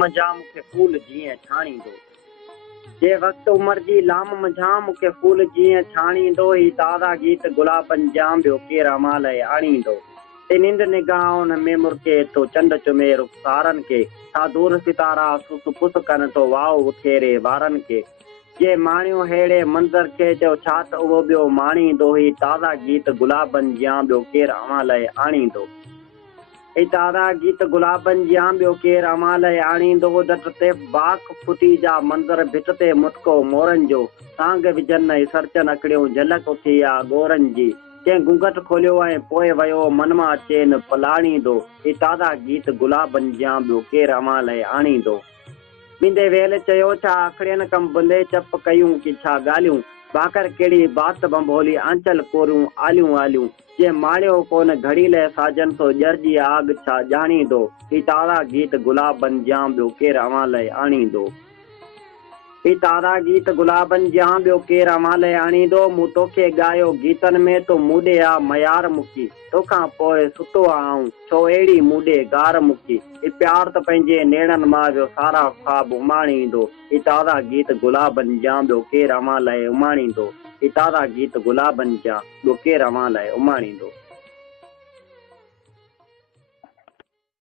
मजा मुखे फूल जीअं छाणींदो। जे वक्त उमर जी लाम मझा मुखे फूल जीअं छाणींदो। ही ताज़ा गीत गुलाबन जा ॿियो केरु अमाल आणींदो। ते निंड निगाहुनि में मुर्के तो चंड चुमे रुखसारनि के। छा दूर सितारा सुस पुस कनि तो वाओ उथेरे वारनि के। जे माणियो हेड़े मंज़र के चओ छा त उहो ॿियो माणींदो। ही ताज़ा गीत गुलाबन जा ॿियो केरु अमाल आणींदो। ही ताज़ा गीत गुलाबन जा ॿियो केरु अमाल आणींदो। दट ते बाख फुटी जा मंज़र भिट ते मुटको मोरनि जो। सांग विझनि सरचन अकड़ियूं झलक उथी आ गोरनि जी। कंहिं घूंघट खोलियो ऐं पोइ वियो मन मां चेन पलाणींदो। ही ताज़ा गीत गुलाबन जा ॿियो केरु अमाल आणींदो। बिंदे वेल चयो छा अखड़ियनि कम बुंदे चप कयूं कि छा ॻाल्हियूं। बाकर कहिड़ी बात बंभोली आंचल कोरियूं आलियूं आलियूं। जे माणियो कोन घड़ी ले साजन तो जर्जी आग छा ॼाणींदो। ही ताज़ा गीत गुलाबन जा ॿियो केरु अमाल आणींदो। ही ताज़ा गीत गुलाबन जा ॿियो केरु अमाल आणींदो। मूं तोखे ॻायो गीतनि में तो मूॾे आ मयार मुकी। तोखां पोइ सुतो आऊं छो अहिड़ी मूॾे गार मुकी। ही प्यार त पंहिंजे नेड़नि मां वियो सारा ख्वाब उमाणींदो। ही ताज़ा गीत गुलाबन जा ॿियो केरु अमाल उमाणींदो। ही ताज़ा गीत गुलाबन जा ॿियो केरु अमाल उमाणींदो।